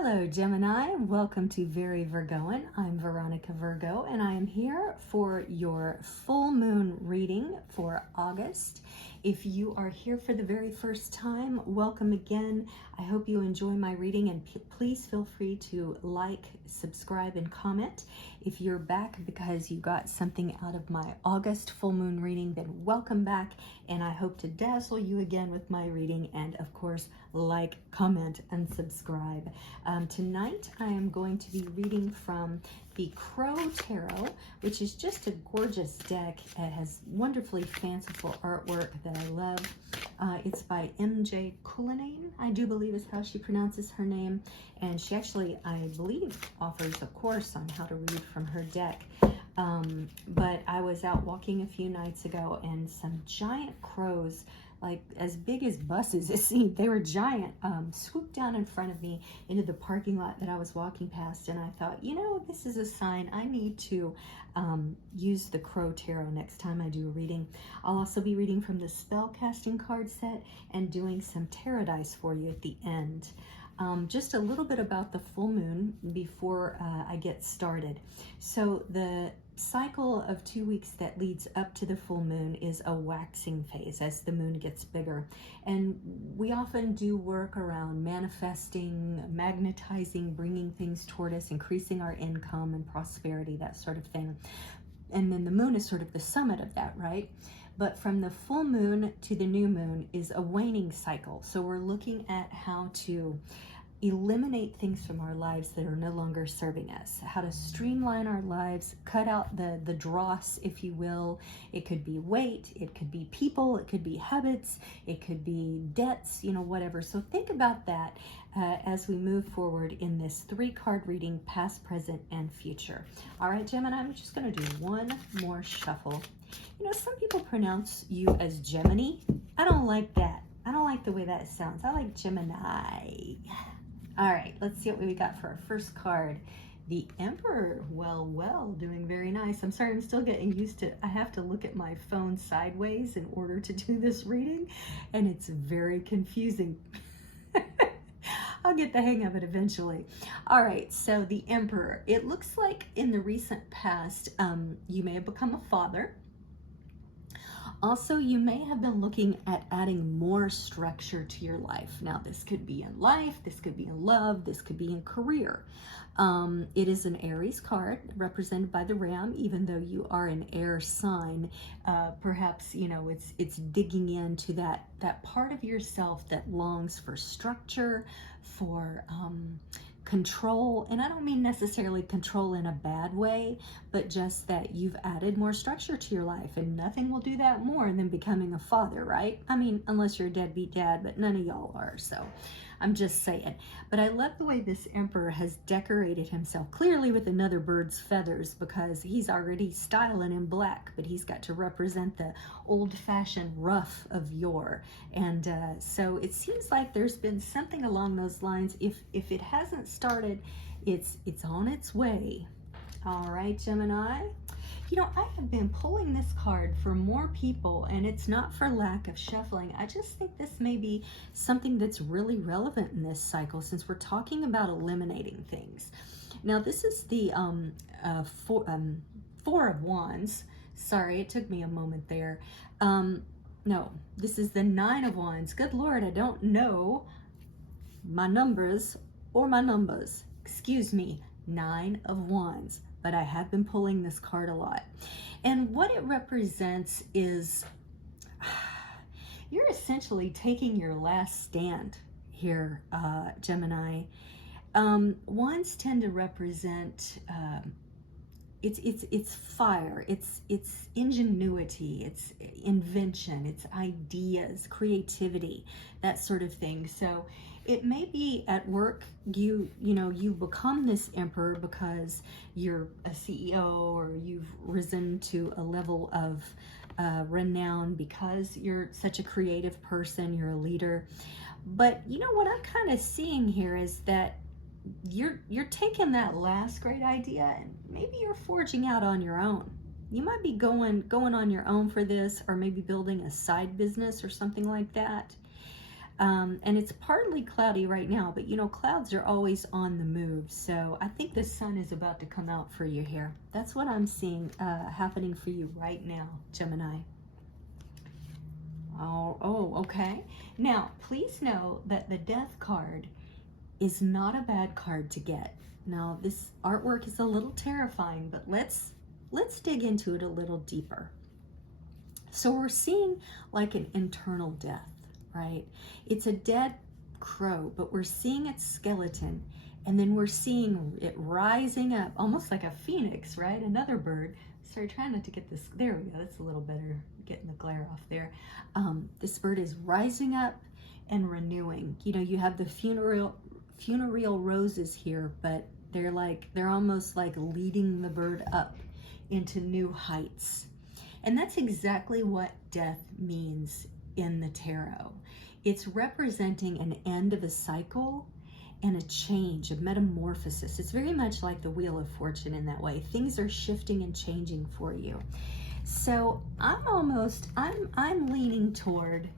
Hello, Gemini. Welcome to Very Virgoan. I'm Veronica Virgo, and I am here for your full moon reading for August. If you are here for the very first time, welcome again. I hope you enjoy my reading, and please feel free to like, subscribe, and comment. If you're back because you got something out of my August full moon reading, then welcome back, and I hope to dazzle you again with my reading, and of course, like, comment, and subscribe. Tonight, I am going to be reading from the Crow Tarot, which is just a gorgeous deck. It has wonderfully fanciful artwork that I love. It's by MJ Cullinane, I do believe is how she pronounces her name. And she actually, I believe, offers a course on how to read from her deck. But I was out walking a few nights ago, and some giant crows, like as big as buses, it seemed. They were giant, swooped down in front of me into the parking lot that I was walking past, and I thought, you know, this is a sign I need to use the Crow Tarot next time I do a reading. I'll also be reading from the SpellCasting card set and doing some tarot dice for you at the end. Just a little bit about the full moon before I get started. So the cycle of 2 weeks that leads up to the full moon is a waxing phase as the moon gets bigger. And we often do work around manifesting, magnetizing, bringing things toward us, increasing our income and prosperity, that sort of thing. And then the moon is sort of the summit of that, right? But from the full moon to the new moon is a waning cycle. So we're looking at how to eliminate things from our lives that are no longer serving us, how to streamline our lives, cut out the dross, if you will. It could be weight, it could be people, it could be habits, it could be debts, you know, whatever. So think about that as we move forward in this 3-card reading, past, present, and future. All right, Gemini, I'm just going to do one more shuffle. You know, some people pronounce you as Gemini. I don't like that. I don't like the way that sounds. I like Gemini. All right, let's see what we got for our first card. The Emperor. Well, doing very nice. I'm sorry, I'm still getting used to, I have to look at my phone sideways in order to do this reading, and it's very confusing. I'll get the hang of it eventually. All right, so the Emperor. It looks like in the recent past, you may have become a father. Also, you may have been looking at adding more structure to your life. Now, this could be in life, this could be in love, this could be in career. It is an Aries card represented by the ram, even though you are an air sign. Perhaps, you know, it's digging into that part of yourself that longs for structure, for control. And I don't mean necessarily control in a bad way, but just that you've added more structure to your life, and nothing will do that more than becoming a father, right? I mean, unless you're a deadbeat dad, but none of y'all are, so I'm just saying. But I love the way this Emperor has decorated himself, clearly with another bird's feathers, because he's already styling in black, but he's got to represent the old-fashioned rough of yore. And so it seems like there's been something along those lines. If it hasn't started, it's on its way. All right, Gemini. You know, I have been pulling this card for more people, and it's not for lack of shuffling. I just think this may be something that's really relevant in this cycle, since we're talking about eliminating things. Now, this is the Four of Wands. Sorry, it took me a moment there. No, this is the 9 of Wands. Good Lord, I don't know my numbers or my numbers. Excuse me, 9 of Wands. But I have been pulling this card a lot. And what it represents is you're essentially taking your last stand here, Gemini. Wands tend to represent it's fire, it's ingenuity, it's invention, it's ideas, creativity, that sort of thing. So it may be at work, you become this Emperor because you're a CEO, or you've risen to a level of renown because you're such a creative person, you're a leader. But you know what I'm kind of seeing here is that you're taking that last great idea, and maybe you're forging out on your own. You might be going on your own for this, or maybe building a side business or something like that. And it's partly cloudy right now, but you know, clouds are always on the move. So I think the sun is about to come out for you here. That's what I'm seeing happening for you right now, Gemini. Oh, okay. Now, please know that the Death card is not a bad card to get. Now, this artwork is a little terrifying, but let's dig into it a little deeper. So we're seeing like an internal death, right? It's a dead crow, but we're seeing its skeleton, and then we're seeing it rising up, almost like a phoenix, right? Another bird. Sorry, trying not to get this. There we go. That's a little better, getting the glare off there. This bird is rising up and renewing. You know, you have the funereal roses here, but they're almost like leading the bird up into new heights. And that's exactly what death means in the tarot. It's representing an end of a cycle and a change, a metamorphosis. It's very much like the Wheel of Fortune in that way. Things are shifting and changing for you. So I'm leaning toward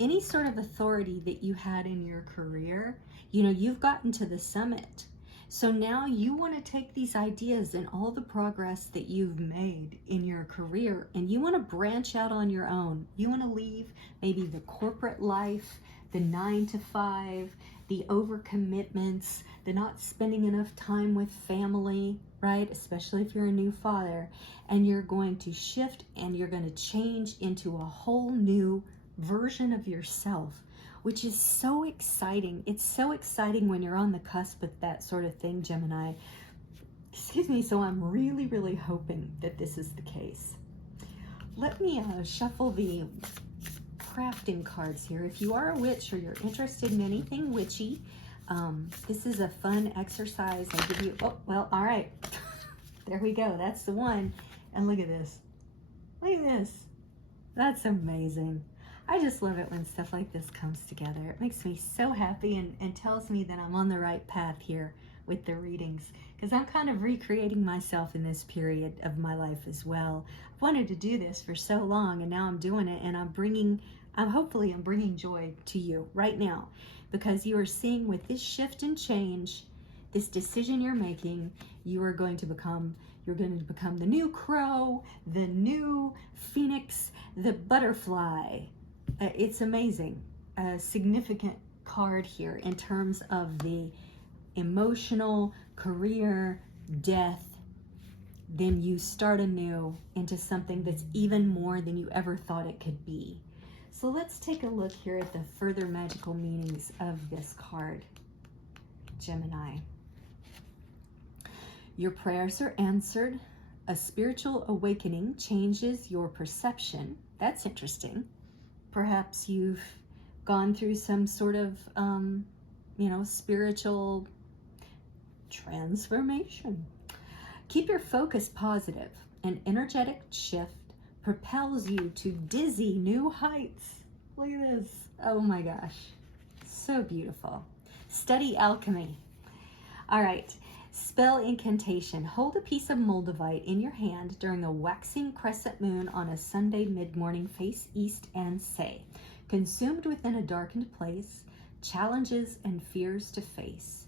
any sort of authority that you had in your career. You know, you've gotten to the summit. So now you want to take these ideas and all the progress that you've made in your career, and you want to branch out on your own. You want to leave maybe the corporate life, the 9 to 5, the overcommitments, the not spending enough time with family, right? Especially if you're a new father, and you're going to shift and you're going to change into a whole new version of yourself, which is so exciting. It's so exciting when you're on the cusp of that sort of thing, Gemini. Excuse me, so I'm really, really hoping that this is the case. Let me shuffle the crafting cards here. If you are a witch or you're interested in anything witchy, this is a fun exercise. I give you, oh, well, all right. There we go. That's the one. And look at this. Look at this. That's amazing. I just love it when stuff like this comes together. It makes me so happy and tells me that I'm on the right path here with the readings, because I'm kind of recreating myself in this period of my life as well. I've wanted to do this for so long, and now I'm doing it, and hopefully I'm bringing joy to you right now, because you are seeing with this shift and change, this decision you're making, you're going to become the new crow, the new phoenix, the butterfly. It's amazing. A significant card here in terms of the emotional, career, death. Then you start anew into something that's even more than you ever thought it could be. So let's take a look here at the further magical meanings of this card, Gemini. Your prayers are answered. A spiritual awakening changes your perception. That's interesting. Perhaps you've gone through some sort of, spiritual transformation. Keep your focus positive. An energetic shift propels you to dizzy new heights. Look at this. Oh my gosh. So beautiful. Study alchemy. All right. Spell incantation. Hold a piece of moldavite in your hand during a waxing crescent moon on a Sunday mid-morning, face east, and say, consumed within a darkened place, challenges and fears to face.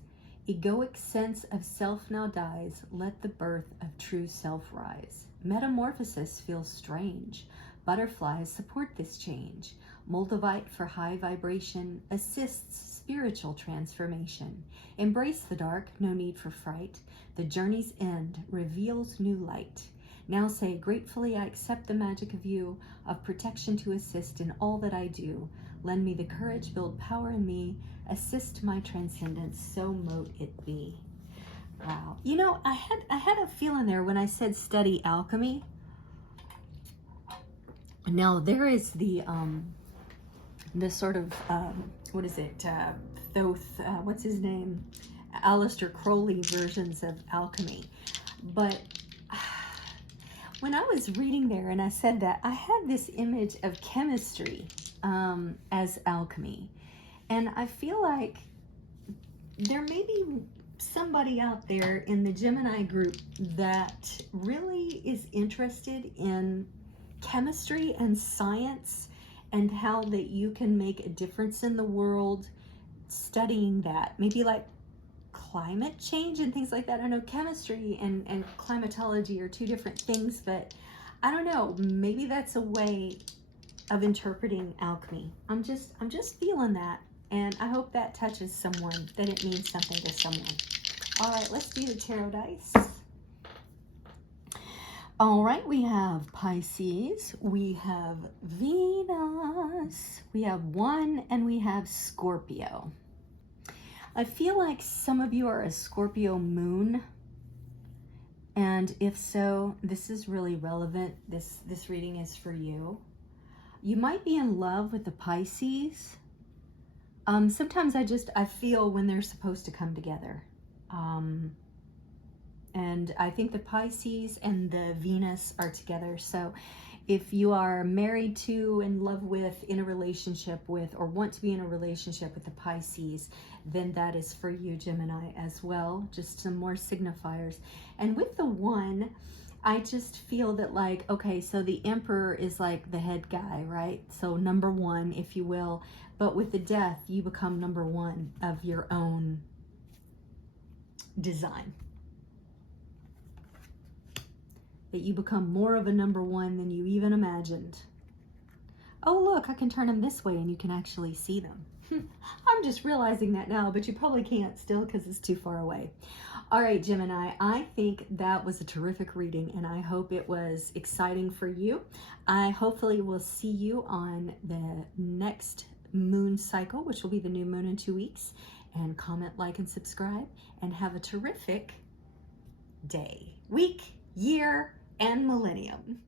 Egoic sense of self now dies, let the birth of true self rise. Metamorphosis feels strange. Butterflies support this change. Moldavite for high vibration assists spiritual transformation. Embrace the dark, no need for fright. The journey's end reveals new light. Now say, gratefully I accept the magic of you, of protection to assist in all that I do. Lend me the courage, build power in me, assist my transcendence, so mote it be. Wow. You know, I had a feeling there when I said study alchemy. Now there is the sort of, what is it, Thoth, what's his name? Aleister Crowley versions of alchemy. But when I was reading there and I said that, I had this image of chemistry as alchemy. And I feel like there may be somebody out there in the Gemini group that really is interested in chemistry and science and how that you can make a difference in the world studying that. Maybe like climate change and things like that. I know chemistry and climatology are two different things, but I don't know, maybe that's a way of interpreting alchemy. I'm just feeling that, and I hope that touches someone, that it means something to someone. All right, let's do the tarot dice. All right, we have Pisces, we have Venus, we have 1, and we have Scorpio. I feel like some of you are a Scorpio moon, and if so, this is really relevant. This reading is for you. You might be in love with the Pisces. Sometimes I feel when they're supposed to come together. And I think the Pisces and the Venus are together. So if you are married to, in love with, in a relationship with, or want to be in a relationship with the Pisces, then that is for you, Gemini, as well. Just some more signifiers. And with the 1, I just feel that, like, okay, so the Emperor is like the head guy, right? So number 1, if you will. But with the Death, you become number 1 of your own design. That you become more of a number 1 than you even imagined. Oh, look, I can turn them this way and you can actually see them. I'm just realizing that now, but you probably can't still because it's too far away. All right, Gemini, I think that was a terrific reading, and I hope it was exciting for you. I hopefully will see you on the next moon cycle, which will be the new moon in 2 weeks. And comment, like, and subscribe, and have a terrific day, week, year, and millennium.